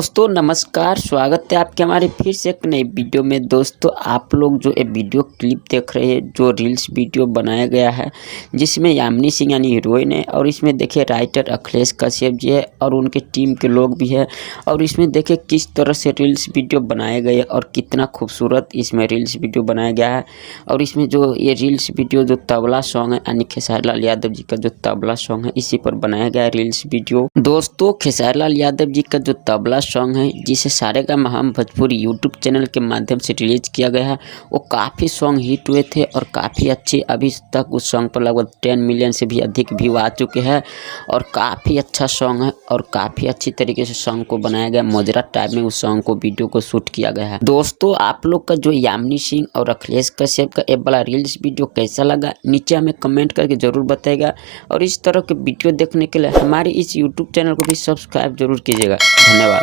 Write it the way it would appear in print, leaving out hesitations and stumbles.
दोस्तों नमस्कार, स्वागत है आपके हमारे फिर से एक नई वीडियो में। दोस्तों आप लोग जो ये वीडियो क्लिप देख रहे हैं, जो रील्स वीडियो बनाया गया है जिसमें यामिनी सिंह यानी हीरोइन है, और इसमें देखिए राइटर अखिलेश कश्यप जी है और उनके टीम के लोग भी है। और इसमें देखिए किस तरह से रील्स वीडियो बनाए गए और कितना खूबसूरत इसमें रील्स वीडियो बनाया गया है। और इसमें जो ये रील्स वीडियो जो तबला सॉन्ग है यानी खेसारी लाल यादव जी का जो तबला सॉन्ग है, इसी पर बनाया गया रील्स वीडियो। दोस्तों खेसारी लाल यादव जी का जो तबला सॉन्ग है जिसे सारेगामा हम भोजपुरी यूट्यूब चैनल के माध्यम से रिलीज किया गया है, वो काफ़ी सॉन्ग हिट हुए थे और काफ़ी अच्छे, अभी तक उस सॉन्ग पर लगभग 10 मिलियन से भी अधिक व्यू आ चुके हैं। और काफ़ी अच्छा सॉन्ग है और काफ़ी अच्छी तरीके से सॉन्ग को बनाया गया, मजेदार टाइप में उस सॉन्ग को वीडियो को शूट किया गया है। दोस्तों आप लोग का जो यामिनी सिंह और अखिलेश कश्यप का एक बड़ा रील्स वीडियो कैसा लगा, नीचे हमें कमेंट करके ज़रूर बताइएगा। और इस तरह के वीडियो देखने के लिए हमारे इस यूट्यूब चैनल को भी सब्सक्राइब जरूर कीजिएगा। धन्यवाद।